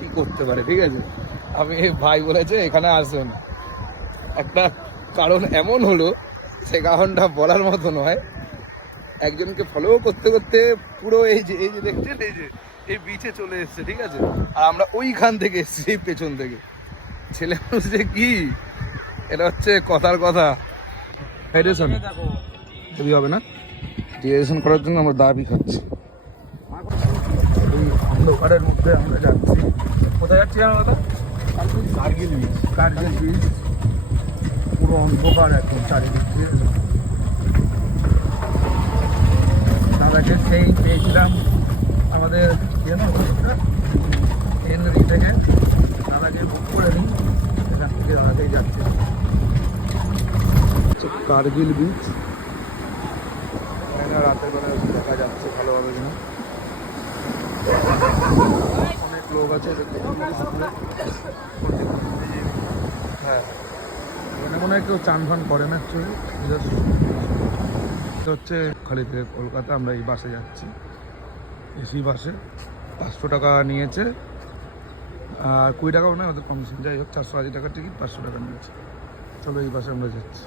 কি করতে পারে, ঠিক আছে। আমি ভাই বলেছে এখানে আসবেন, একটা কারণ এমন হলো, সে কারণটা বলার মতো নয়। একজনকে ফলো করতে করতে পুরো এই যে দেখছেন, এই বিচে চলে এসছে, ঠিক আছে। আর আমরা ওইখান থেকে এসছি, পেছন থেকে। ছেলে মানুষ যে কি, এটা হচ্ছে কথার কথা। হাইড্রেশন যদি হবে না, ডিহাইড্রেশন করার জন্য আমরা দাবি খাচ্ছি। এই অন্ধকারের মধ্যে আমরা যাচ্ছি, কোথায় যাচ্ছি আমরা? কার্গিল বিচ। কার্গিল বিচ পুরো অন্ধকার এখন চারিদিক দিয়ে। দাদাকে সেই পেয়েছিলাম আমাদের হেনরি থেকে, দাদাকে বুক করে নিই, এখান থেকে দাদাকেই যাচ্ছে। কার্গিল বিচ, রাতের বেলা দেখা যাচ্ছে ভালোভাবে কিনা। অনেক লোক আছে, হ্যাঁ এখানে মনে হয় কেউ চান ফান করে না অ্যাকচুয়ালি। এটা হচ্ছে খালি থেকে কলকাতা। আমরা এই বাসে যাচ্ছি, এসি বাসে। 500 টাকা নিয়েছে, আর 20 টাকাও নয়, ওদের কমিশন। যাই হোক, 480 টাকার টিকিট, 500 টাকা নিয়েছে। চলো এই বাসে আমরা যাচ্ছি।